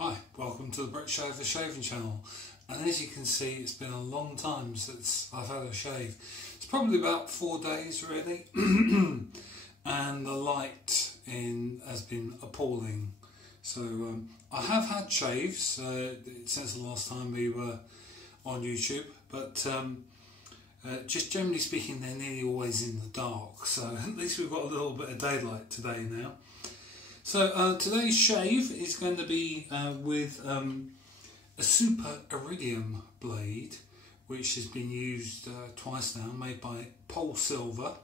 Hi, welcome to the Britshaver shaving channel, and as you can see it's been a long time since I've had a shave. It's probably about 4 days really and the light has been appalling. So I have had shaves since the last time we were on YouTube, but just generally speaking they're nearly always in the dark, so at least we've got a little bit of daylight today now. So today's shave is going to be with a Super Iridium blade, which has been used twice now, made by Polsilver.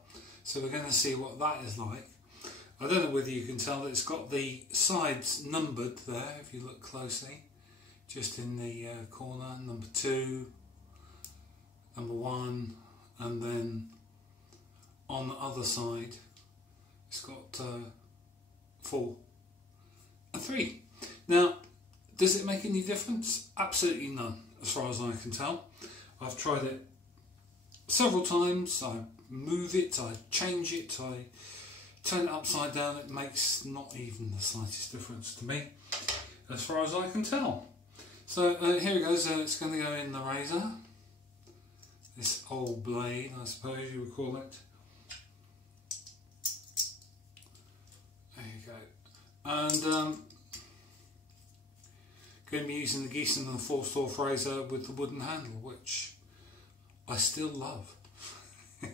So we're going to see what that is like. I don't know whether you can tell that it's got the sides numbered there, if you look closely, just in the corner, number 2, number 1, and then on the other side it's got 4 and 3. Now, does it make any difference? Absolutely none, as far as I can tell. I've tried it several times. I move it, I change it, I turn it upside down. It makes not even the slightest difference to me, as far as I can tell. So here it goes. It's going to go in the razor. This old blade, I suppose you would call it. There you go. And going to be using the Giesen and Forsthoff razor with the wooden handle, which I still love. And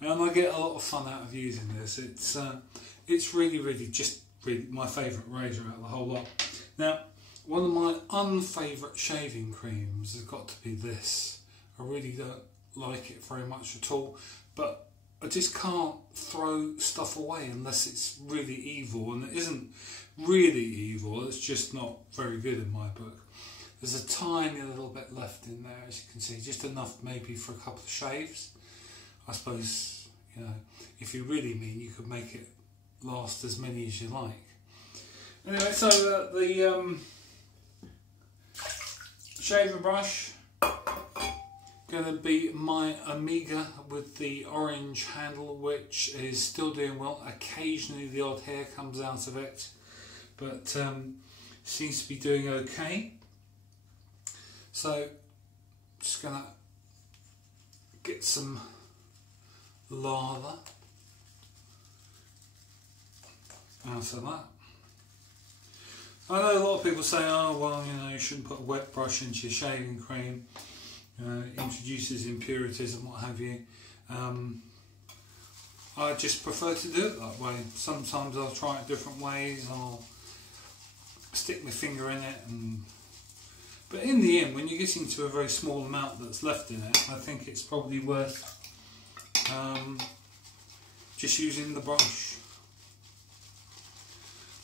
I get a lot of fun out of using this. It's really just my favourite razor out of the whole lot. Now, one of my unfavourite shaving creams has got to be this. I really don't like it very much at all, but I just can't throw stuff away unless it's really evil, and it isn't really evil, it's just not very good in my book. There's a tiny little bit left in there, as you can see, just enough maybe for a couple of shaves. I suppose, you know, if you really mean, you could make it last as many as you like. Anyway, so the shaving brush, going to be my Amiga with the orange handle, which is still doing well. Occasionally the odd hair comes out of it, but seems to be doing okay. So just going to get some lather out of that. I know a lot of people say, oh well, you know, you shouldn't put a wet brush into your shaving cream. It introduces impurities and what have you. I just prefer to do it that way. Sometimes I'll try it different ways. I'll stick my finger in it, but in the end, when you're getting to a very small amount that's left in it, I think it's probably worth just using the brush.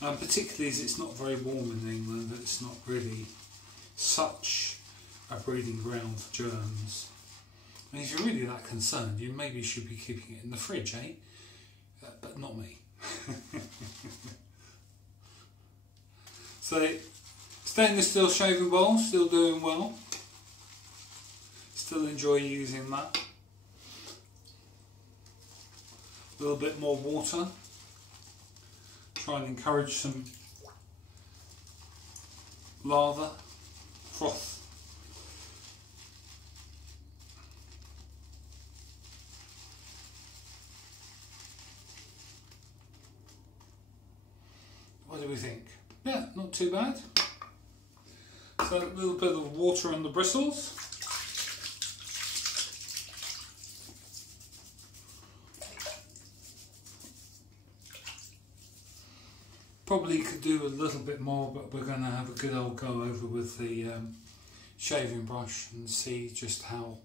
Particularly as it's not very warm in England, it's not really such a breeding ground for germs. And if you're really that concerned, you maybe should be keeping it in the fridge, eh? But not me. So, stainless steel shaving bowl, still doing well. Still enjoy using that. A little bit more water. Try and encourage some lather, froth. What do we think? Yeah, not too bad. So a little bit of water on the bristles. Probably could do a little bit more, but we're going to have a good old go over with the shaving brush and see just how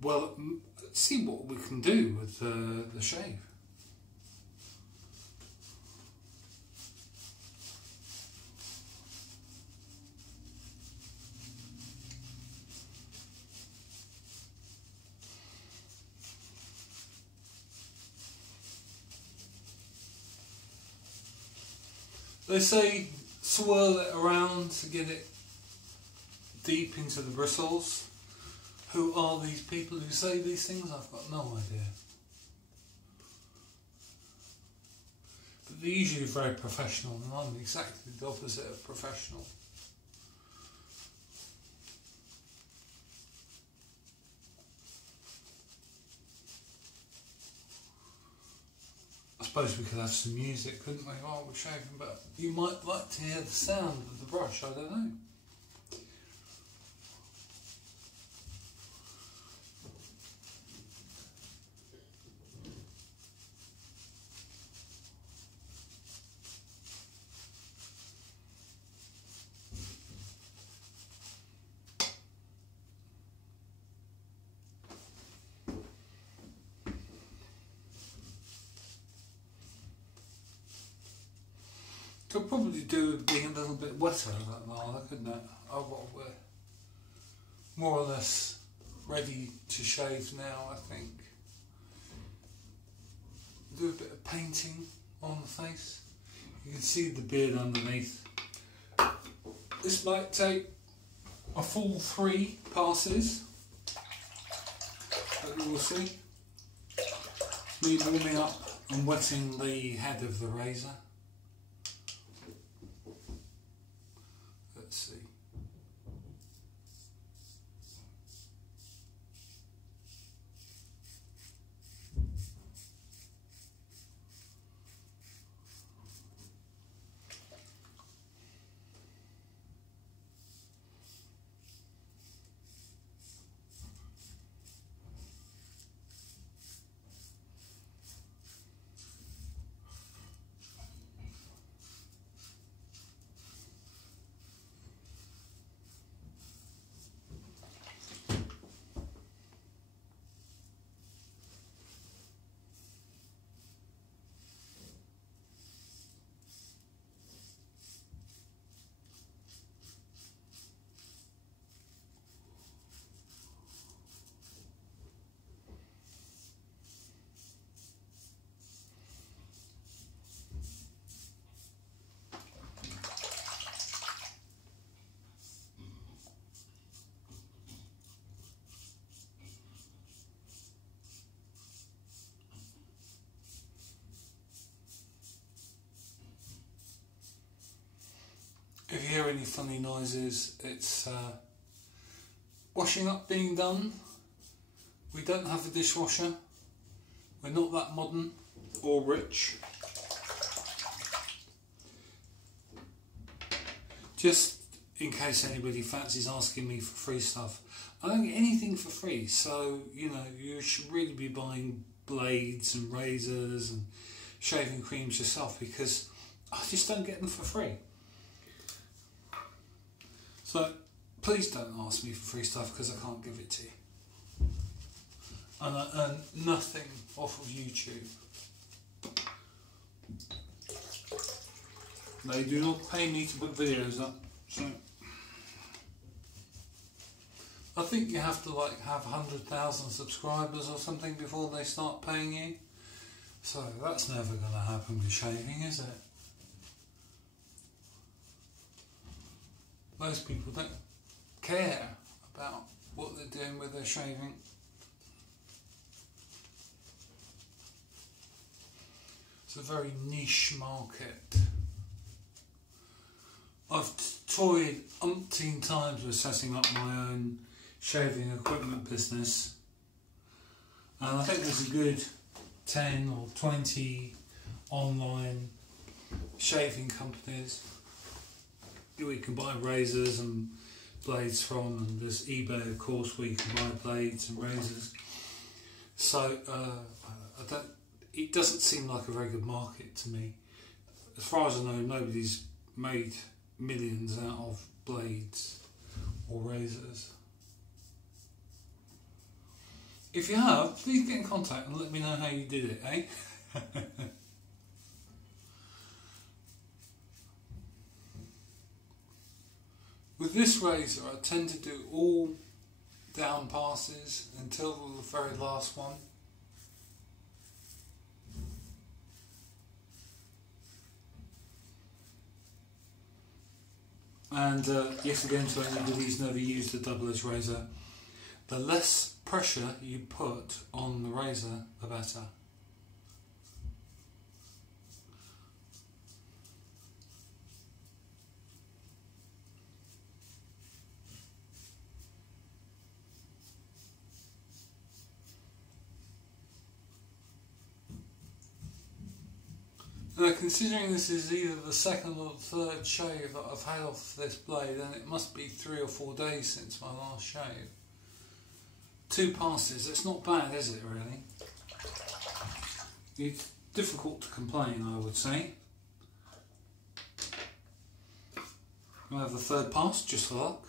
well, see what we can do with the shave. They say swirl it around to get it deep into the bristles. Who are these people who say these things? I've got no idea. but they're usually very professional, and I'm exactly the opposite of professional. I suppose we could have some music, couldn't we, while we're shaving, but you might like to hear the sound of the brush, I don't know. Could probably do with being a little bit wetter that lather, couldn't it? Oh, well, we're more or less ready to shave now, I think. Do a bit of painting on the face. You can see the beard underneath. This might take a full 3 passes, but we'll see. Me warming up and wetting the head of the razor. Let's see. If you hear any funny noises, it's washing up being done. We don't have a dishwasher. We're not that modern or rich. Just in case anybody fancies asking me for free stuff, I don't get anything for free, so you know, you should really be buying blades and razors and shaving creams yourself, because I just don't get them for free. So please don't ask me for free stuff, because I can't give it to you. And I earn nothing off of YouTube. They do not pay me to put videos up, so I think you have to like have 100,000 subscribers or something before they start paying you. So that's never going to happen with shaving, is it? Most people don't care about what they're doing with their shaving. It's a very niche market. I've toyed umpteen times with setting up my own shaving equipment business, and I think there's a good 10 or 20 online shaving companies we can buy razors and blades from, and there's eBay, of course, where you can buy blades and razors. So it doesn't seem like a very good market to me. As far as I know, nobody's made millions out of blades or razors. If you have, please get in contact and let me know how you did it, eh? With this razor, I tend to do all down passes until the very last one. And yet again, to anybody who's never used a double-edged razor, the less pressure you put on the razor, the better. Now, considering this is either the second or third shave that I've had off this blade, then it must be 3 or 4 days since my last shave. 2 passes, it's not bad, is it really? It's difficult to complain, I would say. I have the third pass, just for luck.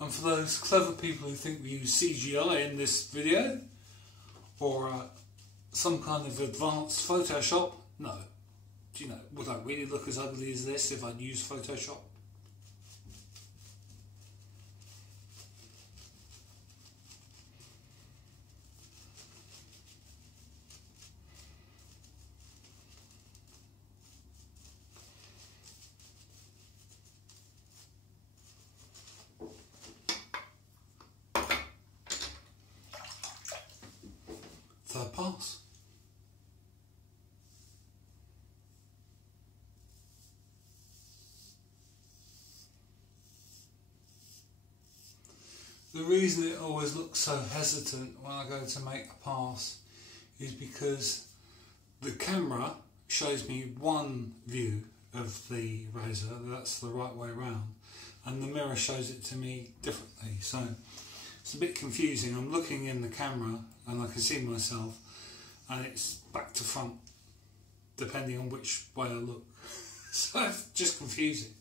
And for those clever people who think we use CGI in this video, or some kind of advanced Photoshop, no. Do you know, would I really look as ugly as this if I'd used Photoshop? Third pass. The reason it always looks so hesitant when I go to make a pass is because the camera shows me one view of the razor, that's the right way round, and the mirror shows it to me differently. So it's a bit confusing. I'm looking in the camera and I can see myself, and it's back to front depending on which way I look. So it's just confusing.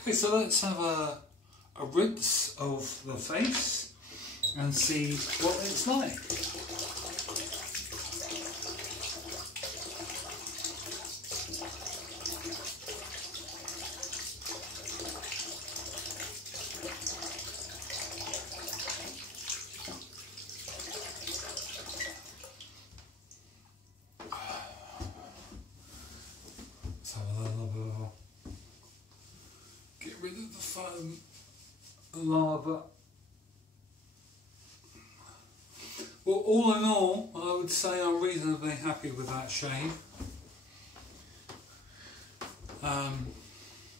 Okay, so let's have a rinse of the face and see what it's like. Let's have a little bit of get rid of the foam, lava. Well, all in all, I would say I'm reasonably happy with that shave.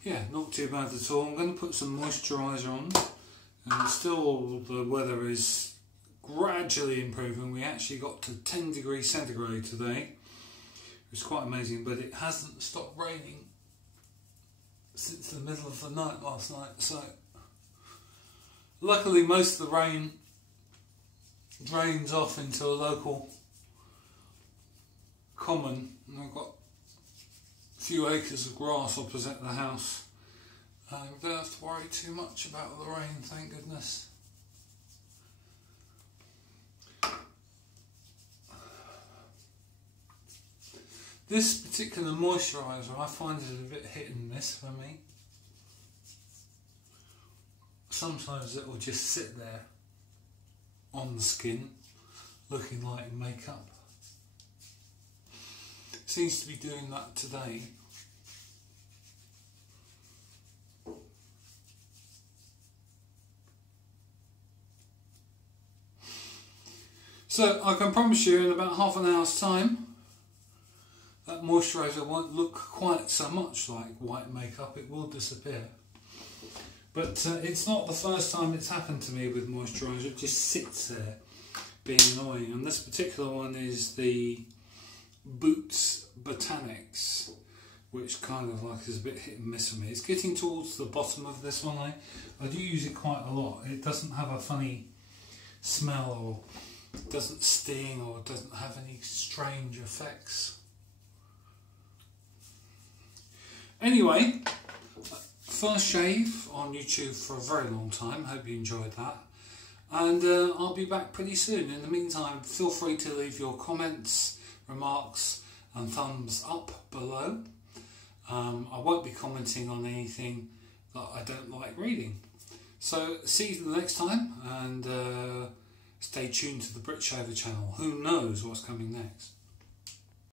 Yeah, not too bad at all. I'm going to put some moisturiser on, and still the weather is gradually improving. We actually got to 10 degrees centigrade today. It's quite amazing, but it hasn't stopped raining since the middle of the night last night. So luckily most of the rain drains off into a local common, and I've got a few acres of grass opposite the house. We don't have to worry too much about the rain, thank goodness. This particular moisturiser, I find it a bit hit and miss for me. Sometimes it will just sit there on the skin looking like makeup. It seems to be doing that today. So I can promise you in about half an hour's time that moisturiser won't look quite so much like white makeup, it will disappear. But it's not the first time it's happened to me with moisturiser, it just sits there being annoying. And this particular one is the Boots Botanics, which kind of like is a bit hit and miss for me. It's getting towards the bottom of this one. I do use it quite a lot. It doesn't have a funny smell, or it doesn't sting, or it doesn't have any strange effects. Anyway, first shave on YouTube for a very long time. Hope you enjoyed that. And I'll be back pretty soon. In the meantime, feel free to leave your comments, remarks and thumbs up below. I won't be commenting on anything that I don't like reading. So see you the next time, and stay tuned to the Britshaver channel. Who knows what's coming next?